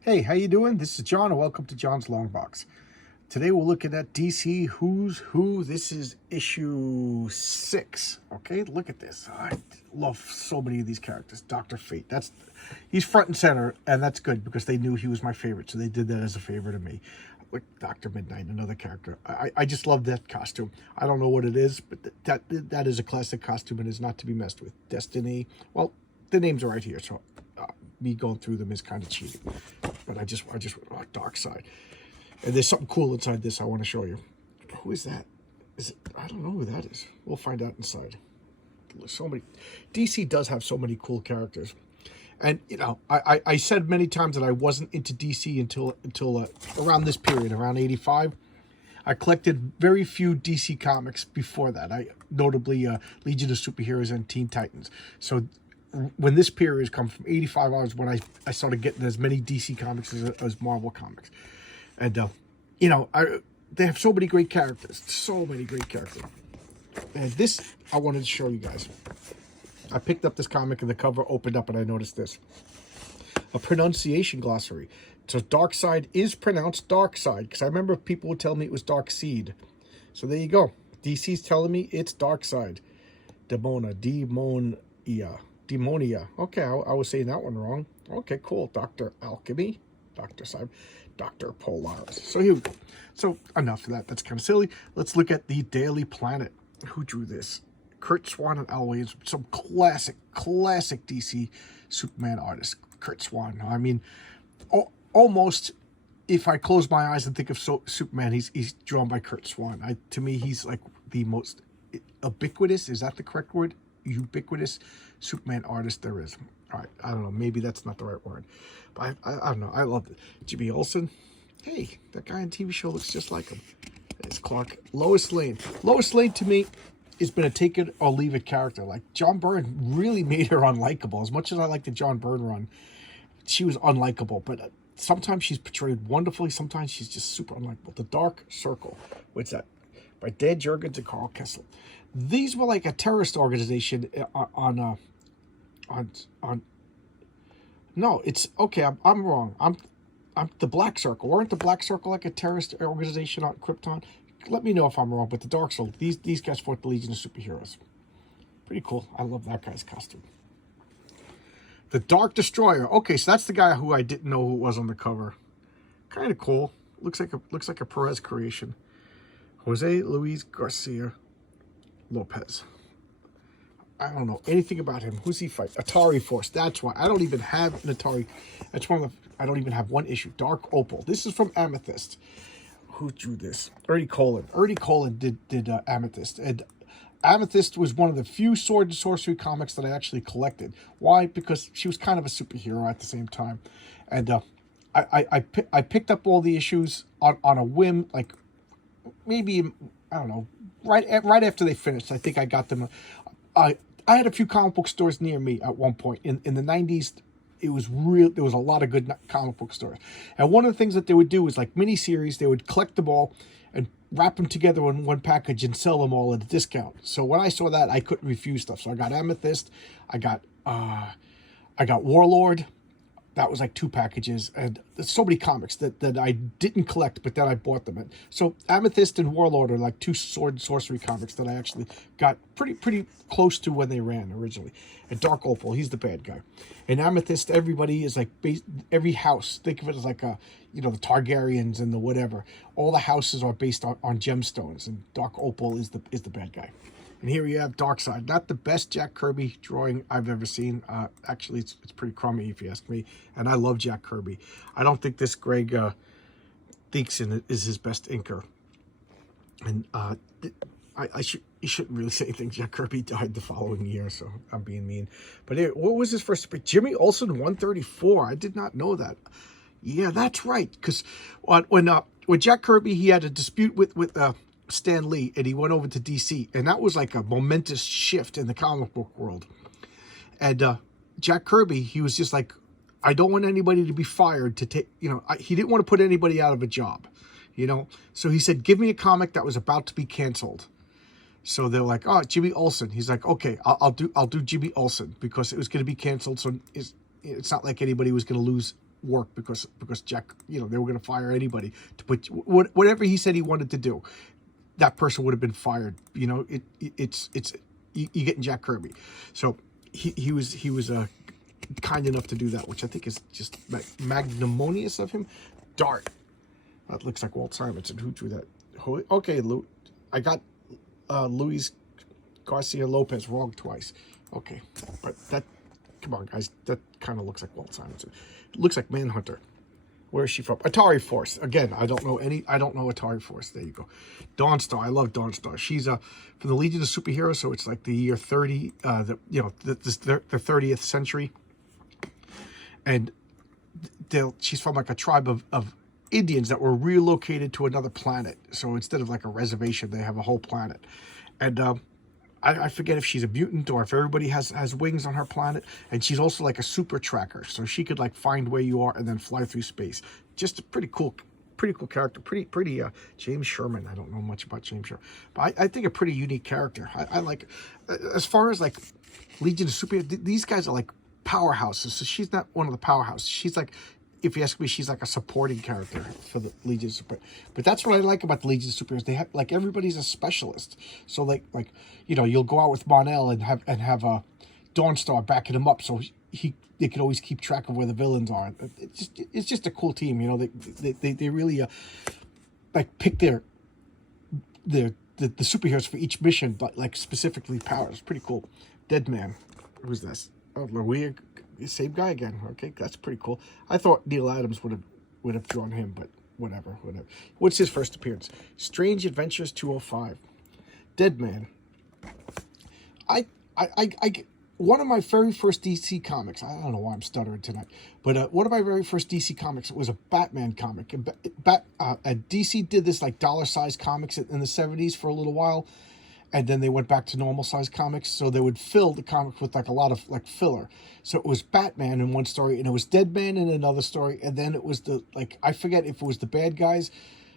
Hey, how you doing? This is John, and welcome to John's Long Box. Today we're looking at DC Who's Who. This is issue 6. Okay, look at this. I love so many of these characters. Dr. Fate. He's front and center, and that's good because they knew he was my favorite, so they did that as a favor to me. Like Dr. Midnight, another character. I just love that costume. I don't know what it is, but that is a classic costume and is not to be messed with. Destiny. Well, the names are right here, so me going through them is kind of cheating. But I just Dark Side. And there's something cool inside this I want to show you. Who is that? Is it? I don't know who that is. We'll find out inside. So many. DC does have so many cool characters. And, you know, I said many times that I wasn't into DC until around this period, around 85. I collected very few DC comics before that. Notably Legion of Superheroes and Teen Titans. So when this period comes from 85 hours, when I started getting as many DC comics as Marvel comics. And, you know, they have so many great characters. So many great characters. And this, I wanted to show you guys. I picked up this comic and the cover opened up and I noticed this. A pronunciation glossary. So Dark Side is pronounced Dark Side. Because I remember people would tell me it was Dark Seed. So there you go. DC's telling me it's Dark Side. Demonia. Okay, I was saying that one wrong. Okay, cool. Dr. Alchemy. Dr. Side. Dr. Polaris. So here we go. So enough of that. That's kind of silly. Let's look at the Daily Planet. Who drew this? Kurt Swan and Al Williams. Some classic DC Superman artists. Kurt Swan. I mean, almost, if I close my eyes and think of Superman, he's drawn by Kurt Swan. To me, he's like the most ubiquitous. Is that the correct word? Ubiquitous Superman artist there is. All right, I don't know. Maybe that's not the right word. But I don't know. I love it. Jimmy Olsen. Hey, that guy on TV show looks just like him. It's Clark. Lois Lane. Lois Lane, to me, has been a take it or leave it character. Like, John Byrne really made her unlikable. As much as I like the John Byrne run, she was unlikable. But sometimes she's portrayed wonderfully. Sometimes she's just super unlikable. The Dark Circle. What's that? By Dan Jurgens and Carl Kessler. These were like a terrorist organization on no, it's okay. I'm wrong. I'm the Black Circle. Weren't the Black Circle like a terrorist organization on Krypton? Let me know if I'm wrong. But the Dark Circle, these guys fought the Legion of Superheroes. Pretty cool. I love that guy's costume. The Dark Destroyer. Okay, so that's the guy who I didn't know who it was on the cover. Kind of cool. Looks like a Perez creation. Jose Luis Garcia Lopez. I don't know anything about him. Who's he fight? Atari Force. That's why. I don't even have an Atari. That's one of the... I don't even have one issue. Dark Opal. This is from Amethyst. Who drew this? Ernie Colin. Ernie Colin did Amethyst. And Amethyst was one of the few sword and sorcery comics that I actually collected. Why? Because she was kind of a superhero at the same time. And I picked up all the issues on a whim. Like, maybe, I don't know, right after they finished. I think I got them. I had a few comic book stores near me at one point. In the 90s, it was real. There was a lot of good comic book stores. And one of the things that they would do is like miniseries. They would collect them all and wrap them together in one package and sell them all at a discount. So when I saw that, I couldn't refuse stuff. So I got Amethyst. I got Warlord. That was like 2 packages, and there's so many comics that I didn't collect, but then I bought them. And so Amethyst and Warlord are like 2 sword and sorcery comics that I actually got pretty close to when they ran originally. And Dark Opal, he's the bad guy. And Amethyst, everybody is like every house. Think of it as like the Targaryens and the whatever. All the houses are based on gemstones, and Dark Opal is the bad guy. And here you have Dark Side. Not the best Jack Kirby drawing I've ever seen. Actually, it's pretty crummy if you ask me. And I love Jack Kirby. I don't think this Greg Theakson is his best inker. And you shouldn't really say anything. Jack Kirby died the following year, so I'm being mean. But anyway, what was his first pick? Jimmy Olsen 134. I did not know that. Yeah, that's right. Because when Jack Kirby, he had a dispute with Stan Lee, and he went over to DC, and that was like a momentous shift in the comic book world. And Jack Kirby, he was just like, I don't want anybody to be fired to take, he didn't want to put anybody out of a job, so he said, give me a comic that was about to be canceled. So they're like, oh, Jimmy Olsen. He's like, okay, I'll do Jimmy Olsen because it was going to be canceled, so it's not like anybody was going to lose work because Jack, you know, they were going to fire anybody to put whatever he said he wanted to do. That person would have been fired. You know, it's you getting Jack Kirby, so he was kind enough to do that, which I think is just magnanimous of him. Dart, that looks like Walt Simonson. Who drew that? Okay, Lou, I got Luis Garcia Lopez wrong twice. Okay, but that, come on guys, that kind of looks like Walt Simonson. It looks like Manhunter. Where is she from? Atari Force. Again, I don't know Atari Force. There you go. Dawnstar. I love Dawnstar. She's from the Legion of Superheroes, so it's like the year 30, the 30th century. And she's from like a tribe of Indians that were relocated to another planet. So instead of like a reservation, they have a whole planet. And I forget if she's a mutant or if everybody has wings on her planet. And she's also like a super tracker, so she could like find where you are and then fly through space. Just a pretty cool character. Pretty James Sherman. I don't know much about James Sherman, but I think a pretty unique character. I like, as far as like Legion of Superheroes, these guys are like powerhouses. So she's not one of the powerhouses. She's like, if you ask me, she's like a supporting character for the Legion of Superheroes. But that's what I like about the Legion of Superheroes. They have, like, everybody's a specialist. So like you know, you'll go out with Mon-El and have a Dawnstar backing him up, so they can always keep track of where the villains are. It's just a cool team. You know, they really like pick the superheroes for each mission, but like specifically powers. Pretty cool. Deadman. Who's this? Oh, Louis. Same guy again. Okay, that's pretty cool. I thought Neil Adams would have drawn him, but whatever. What's his first appearance? Strange Adventures 205. Deadman. One of my very first DC comics. I don't know why I'm stuttering tonight, but one of my very first DC comics was a Batman comic. And DC did this like dollar-sized comics in the 70s for a little while. And then they went back to normal size comics, so they would fill the comic with like a lot of like filler. So it was Batman in one story, and it was Deadman in another story, and then it was I forget if it was the bad guys,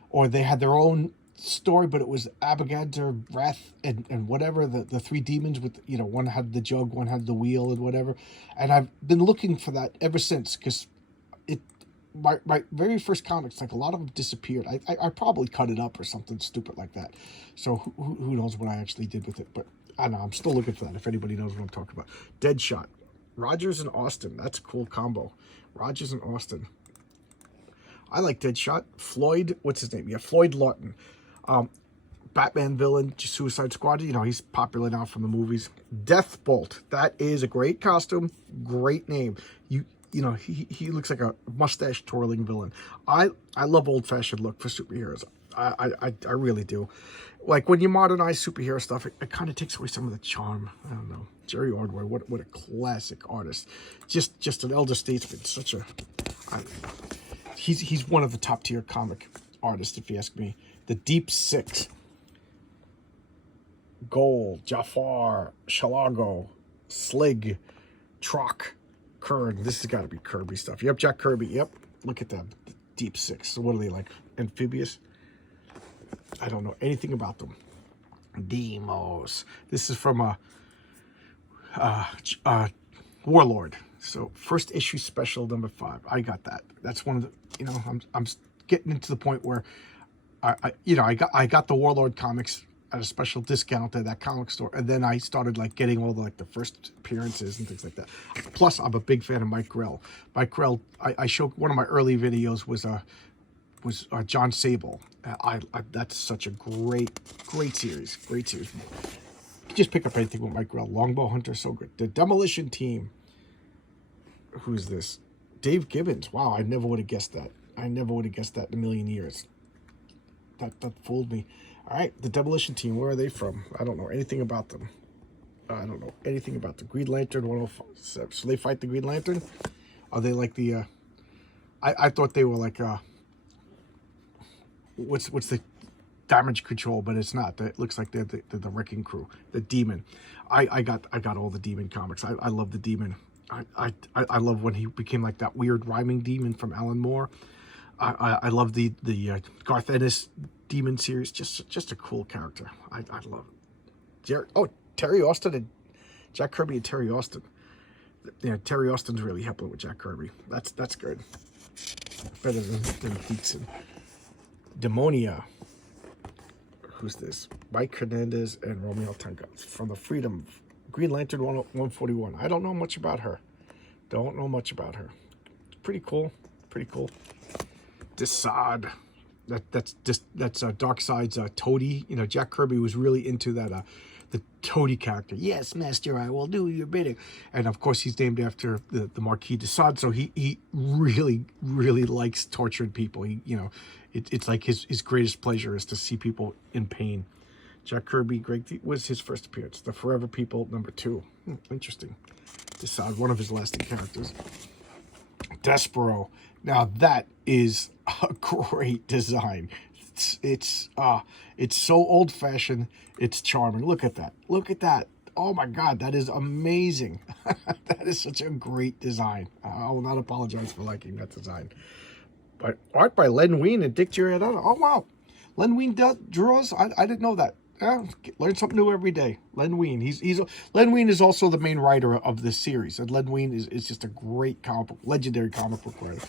or they had their own story, but it was Abigator, Wrath, and whatever, the three demons with, you know, one had the jug, one had the wheel, and whatever. And I've been looking for that ever since, because my very first comics, like a lot of them disappeared. I probably cut it up or something stupid like that. So who knows what I actually did with it. But I don't know, I'm still looking for that if anybody knows what I'm talking about. Deadshot. Rogers and Austin. That's a cool combo. Rogers and Austin. I like Deadshot. Floyd, what's his name? Yeah, Floyd Lawton. Batman villain, Suicide Squad. You know, he's popular now from the movies. Deathbolt. That is a great costume. Great name. You know, he looks like a mustache twirling villain. I love old-fashioned look for superheroes. I really do. Like, when you modernize superhero stuff, it kind of takes away some of the charm. I don't know. Jerry Ordway, what a classic artist. Just an elder statesman. He's one of the top-tier comic artists, if you ask me. The Deep Six. Gold, Jafar, Shalago, Slig, Trock, Kern. This has got to be Kirby stuff. Yep, Jack Kirby. Yep. Look at them. The Deep Six. So what are they, like? Amphibious? I don't know anything about them. Demos. This is from Warlord. So first issue special number 5. I got that. That's one of the, you know, I'm getting into the point where I got the Warlord comics at a special discount at that comic store, and then I started like getting all the like the first appearances and things like that. Plus, I'm a big fan of Mike Grell. Mike Grell, I showed one of my early videos was John Sable. That's such a great series. Great series. You can just pick up anything with Mike Grell. Longbow Hunter, so good. The Demolition Team. Who's this? Dave Gibbons. Wow, I never would have guessed that. I never would have guessed that in a million years. That fooled me. All right, the Demolition Team. Where are they from? I don't know anything about them. I don't know anything about the Green Lantern 105. So they fight the Green Lantern? Are they like the? I thought they were like what's the Damage Control, but it's not. It looks like they're the Wrecking Crew, the Demon. I got all the Demon comics. I love the Demon. I love when he became like that weird rhyming demon from Alan Moore. I love the Garth Ennis Demon series. Just a cool character. I love it. Terry Austin and Jack Kirby and Terry Austin. Yeah, Terry Austin's really helping with Jack Kirby. That's good. Better than Heatson. Demonia. Who's this? Mike Hernandez and Romeo Tanka from the Freedom. Green Lantern 141. I don't know much about her. Don't know much about her. Pretty cool. Pretty cool. Desaad. That's Darkseid's Toady. You know, Jack Kirby was really into that the Toady character. Yes, Master, I will do your bidding. And of course, he's named after the Marquis de Sade. So he really likes tortured people. It's like his greatest pleasure is to see people in pain. Jack Kirby, Greg, was his first appearance. The Forever People, #2. Interesting. De Sade, one of his lasting characters. Despero. Now that is a great design. It's so old-fashioned. It's charming. Look at that. Look at that. Oh my God, that is amazing. That is such a great design. I will not apologize for liking that design. But art by Len Wein and Dick Giordano. Oh wow, Len Wein draws. I didn't know that. Yeah, learn something new every day. Len Wein. Len Wein is also the main writer of this series, and Len Wein is just a great legendary comic book writer.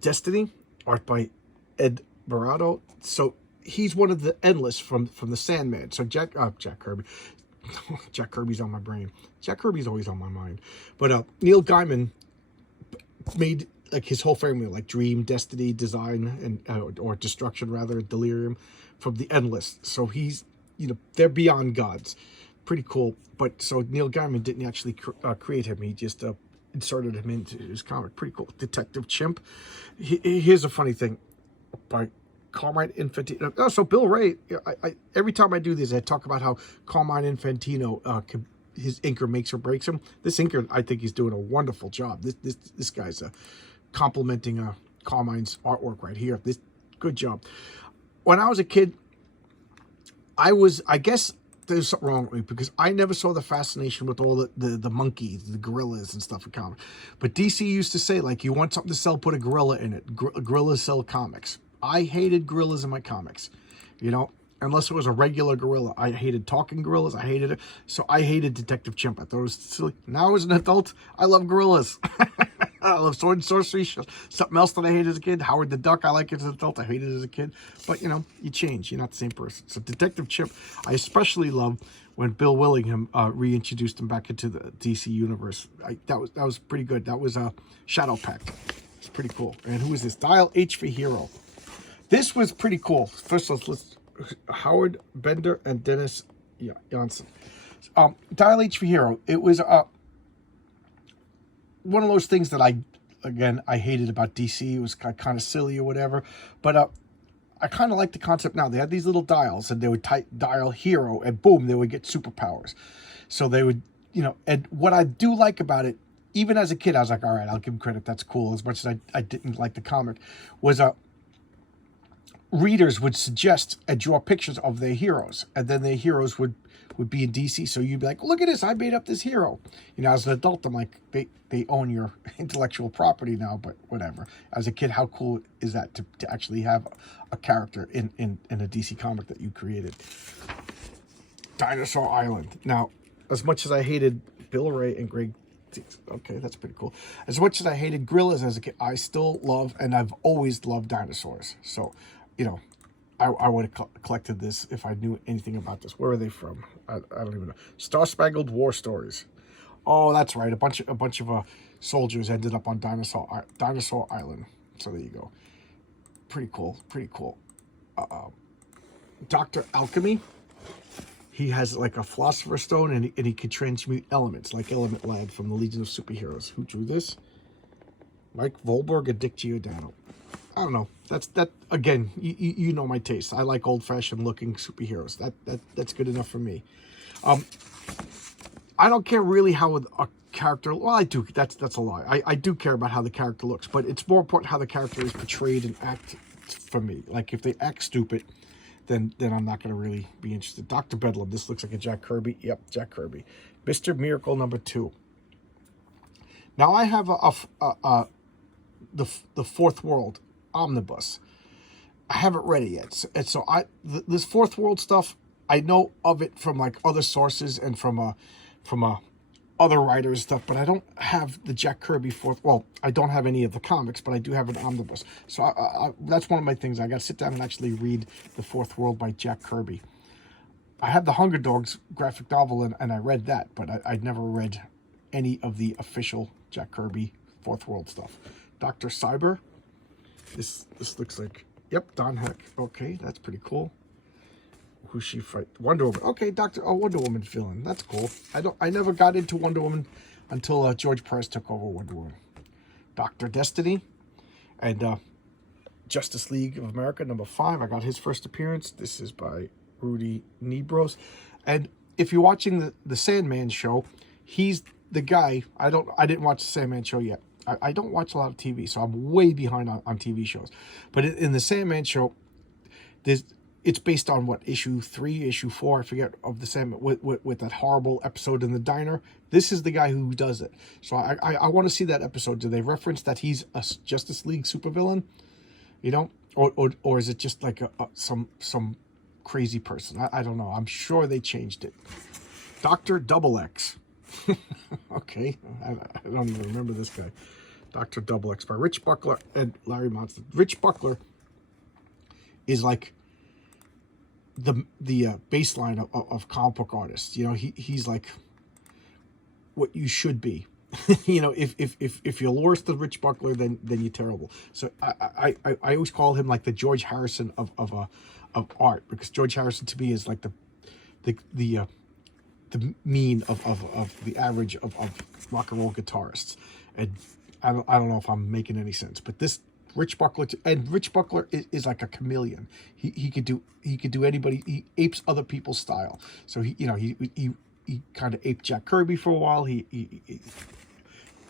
Destiny, art by Ed Barado. So he's one of the Endless from the Sandman. So Jack Kirby. Jack Kirby's on my brain. Jack Kirby's always on my mind. But Neil Gaiman made like his whole family, like Dream, Destiny, Design, and or Destruction rather, Delirium, from the Endless. So he's, they're beyond gods. Pretty cool. But so Neil Gaiman didn't actually create him. He just inserted him into his comic. Pretty cool. Detective Chimp. Here's a funny thing. By Carmine Infantino. Oh, so Bill Ray. Every time I do this, I talk about how Carmine Infantino, his inker makes or breaks him. This inker, I think he's doing a wonderful job. This guy's complimenting Carmine's artwork right here. This good job. When I was a kid, I guess there's something wrong with me because I never saw the fascination with all the monkeys, the gorillas and stuff in comics. But DC used to say, like, you want something to sell, put a gorilla in it. Gorillas sell comics. I hated gorillas in my comics, unless it was a regular gorilla. I hated talking gorillas. I hated it. So I hated Detective Chimp. I thought it was silly. Now as an adult, I love gorillas. I love sword and sorcery. Something else that I hated as a kid. Howard the Duck, I like it as an adult. I hated it as a kid. But, you change. You're not the same person. So Detective Chimp, I especially love when Bill Willingham reintroduced him back into the DC universe. That was pretty good. That was a Shadow Pact. It's pretty cool. And who is this? Dial H for Hero. This was pretty cool. First, let's Howard Bender and Dennis Janssen. Dial H for Hero. It was one of those things that I hated about DC. It was kind of silly or whatever. But I kind of like the concept now. They had these little dials, and they would dial hero, and boom, they would get superpowers. So they would, and what I do like about it, even as a kid, I was like, all right, I'll give them credit. That's cool. As much as I didn't like the comic, was readers would suggest and draw pictures of their heroes, and then their heroes would be in DC. So you'd be like, look at this, I made up this hero. As an adult, I'm like, they own your intellectual property now, but whatever. As a kid, how cool is that to actually have a character in a DC comic that you created? Dinosaur Island. Now, as much as I hated Bill Ray and Greg, okay, that's pretty cool. As much as I hated gorillas as a kid, I still love, and I've always loved dinosaurs. So, I would have collected this if I knew anything about this. Where are they from? I don't even know. Star Spangled War Stories. Oh, that's right. A bunch of soldiers ended up on Dinosaur Island. So there you go. Pretty cool. Pretty cool. Dr. Alchemy. He has like a Philosopher's Stone, and he can transmute elements, like Element Lad from the Legion of Superheroes. Who drew this? Mike Volberg and Dick Giordano. I don't know. That again. You know my taste. I like old-fashioned looking superheroes. That's good enough for me. I don't care really how a character. Well, I do. That's a lie. I do care about how the character looks, but it's more important how the character is portrayed and act for me. Like if they act stupid, then I'm not going to really be interested. Dr. Bedlam. This looks like a Jack Kirby. Yep, Jack Kirby. Mr. Miracle #2. Now I have the Fourth World omnibus. I haven't read it yet, and so this Fourth World stuff, I know of it from like other sources and from other writers stuff, but I don't have the Jack Kirby fourth. Well, I don't have any of the comics, but I do have an omnibus. So that's one of my things. I got to sit down and actually read The Fourth World by Jack Kirby. I have the Hunger Dogs graphic novel, and I read that, but I'd never read any of the official Jack Kirby Fourth World stuff. Dr. Cyber. This looks like, yep, Don Heck. Okay, that's pretty cool. Who's she fight? Wonder Woman. Okay, Wonder Woman villain. That's cool. I never got into Wonder Woman until George Perez took over Wonder Woman. Dr. Destiny and Justice League of America #5. I got his first appearance. This is by Rudy Nebros. And if you're watching the Sandman show, he's the guy. I didn't watch the Sandman show yet. I don't watch a lot of TV, so I'm way behind on TV shows. But in the Sandman show, it's based on what, issue 3, issue 4, I forget, of the Sandman, with that horrible episode in the diner. This is the guy who does it. So I want to see that episode. Do they reference that he's a Justice League supervillain? You know, or is it just like some crazy person? I don't know. I'm sure they changed it. Dr. Double X. Okay, I don't even remember this guy. Dr. Double X by Rich Buckler and Larry Monson. Rich Buckler is like the baseline of comic book artists. You know, he's like what you should be. You know, if you're worse than Rich Buckler, then you're terrible. So I always call him like the George Harrison of art, because George Harrison to me is like the mean of the average of rock and roll guitarists. And I don't know if I'm making any sense, but this Rich Buckler is like a chameleon. He could do anybody. He apes other people's style. So he kind of aped Jack Kirby for a while. He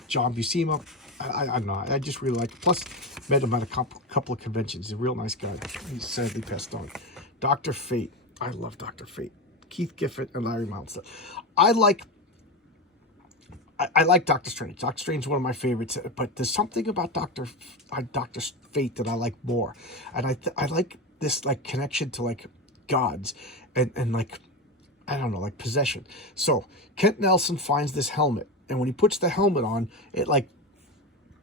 John Buscema. I don't know. I just really like it. Plus, met him at a couple of conventions. He's a real nice guy. He's sadly passed on. Dr. Fate. I love Dr. Fate. Keith Giffen and Larry Mounts. I like Doctor Strange. Doctor Strange is one of my favorites, but there's something about Dr. Fate that I like more, and I like this like connection to like gods and like, I don't know, like possession. So Kent Nelson finds this helmet, and when he puts the helmet on, it like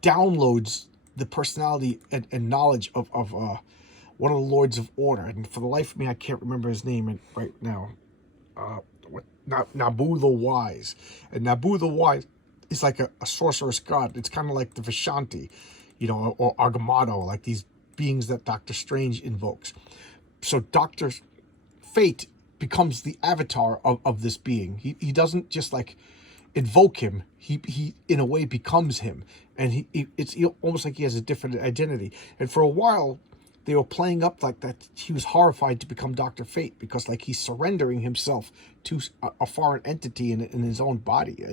downloads the personality and knowledge of one of the Lords of Order, and for the life of me, I can't remember his name right now. Nabu the Wise. And Nabu the Wise is like a sorceress god. It's kind of like the Vishanti, you know, or Agamotto, like these beings that Doctor Strange invokes. So Dr. Fate becomes the avatar of this being. He doesn't just like invoke him. He in a way becomes him. And it's almost like he has a different identity. And for a while, they were playing up like that. He was horrified to become Dr. Fate because like he's surrendering himself to a foreign entity in his own body.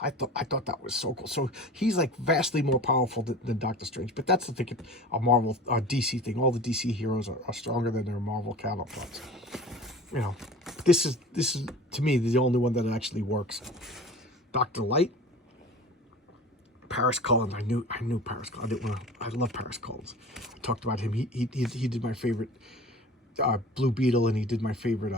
I thought that was so cool. So he's like vastly more powerful than Doctor Strange. But that's the thing, a Marvel, DC thing. All the DC heroes are stronger than their Marvel counterparts. You know, this is to me the only one that actually works. Dr. Light. Paris Cullen. I knew Paris Cullen. I love Paris Cullen. I talked about him. He did my favorite Blue Beetle, and he did my favorite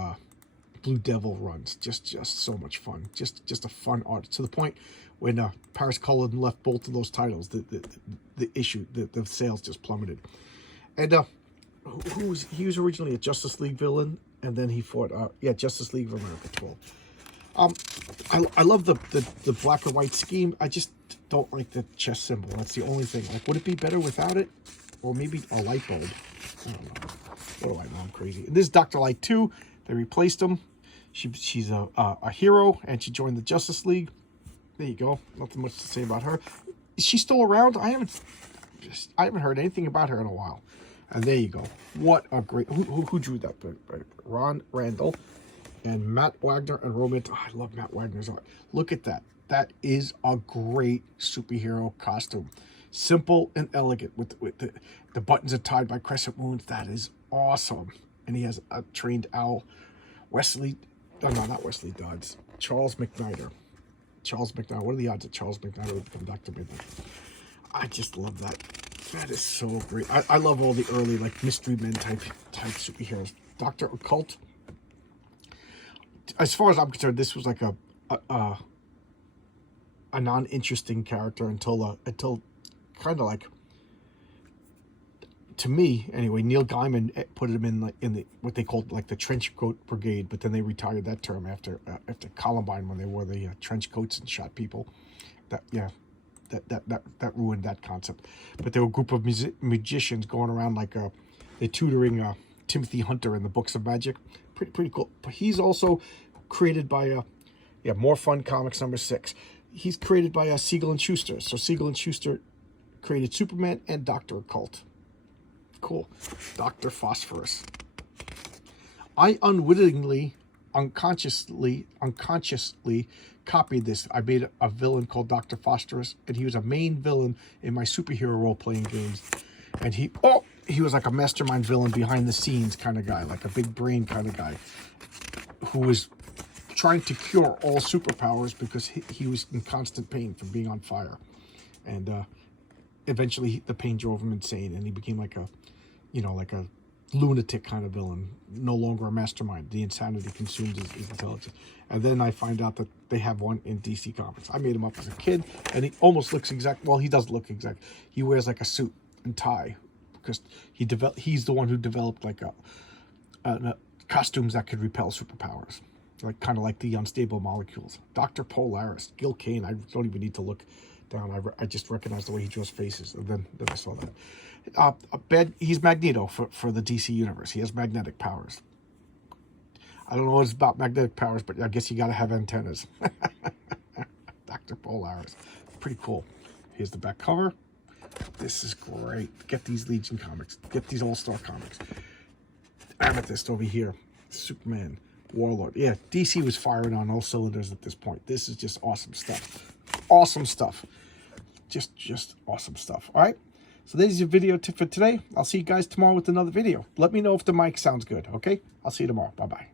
Blue Devil runs. Just so much fun. Just a fun art, to the point when Paris Cullen left both of those titles, the sales just plummeted. And he was originally a Justice League villain, and then he fought Justice League of America 12. I love the black and white scheme. I just don't like the chest symbol. That's the only thing. Like, would it be better without it? Or maybe a light bulb? I don't know. What do I know? I'm crazy. And this is Dr. Light 2. They replaced him. She's a hero, and she joined the Justice League. There you go. Nothing much to say about her. Is she still around? I haven't heard anything about her in a while. And there you go. What a great... Who drew that? Ron Randall and Matt Wagner and Roman. Oh, I love Matt Wagner's art. Look at that. That is a great superhero costume. Simple and elegant with the buttons are tied by crescent moons. That is awesome. And he has a trained owl. Not Wesley Dodds. Charles McNider. What are the odds that Charles McNider would become Dr. Midnight? I just love that. That is so great. I love all the early like mystery men type superheroes. Dr. Occult. As far as I'm concerned, this was like a a non-interesting character until kind of like, to me anyway, Neil Gaiman put him in the what they called like the trench coat brigade, but then they retired that term after Columbine, when they wore the trench coats and shot people. That ruined that concept. But there were a group of magicians going around like they're tutoring Timothy Hunter in the books of magic. Pretty cool. But he's also created by More Fun Comics #6. He's created by Siegel and Schuster. So Siegel and Schuster created Superman and Dr. Occult. Cool. Dr. Phosphorus. I unwittingly, unconsciously copied this. I made a villain called Dr. Phosphorus, and he was a main villain in my superhero role-playing games. And he was like a mastermind villain behind the scenes kind of guy, like a big brain kind of guy, who was trying to cure all superpowers because he was in constant pain from being on fire. And eventually the pain drove him insane, and he became like a lunatic kind of villain, no longer a mastermind. The insanity consumed his intelligence. And then I find out that they have one in DC Comics. I made him up as a kid, and he almost looks exact. Well, he does look exact. He wears like a suit and tie because he's the one who developed like costumes that could repel superpowers, like kind of like the unstable molecules. Dr. Polaris, Gil Kane. I don't even need to look down. I just recognized the way he draws faces, and then I saw that. He's Magneto for the DC universe. He has magnetic powers. I don't know what it's about magnetic powers, but I guess you got to have antennas. Dr. Polaris. Pretty cool. Here's the back cover. This is great. Get these Legion comics. Get these All-Star comics. Amethyst over here. Superman. Warlord. Yeah, DC was firing on all cylinders at this point. This is just awesome stuff. Awesome stuff. Just awesome stuff. All right. So there's your video tip for today. I'll see you guys tomorrow with another video. Let me know if the mic sounds good, okay? I'll see you tomorrow. Bye-bye.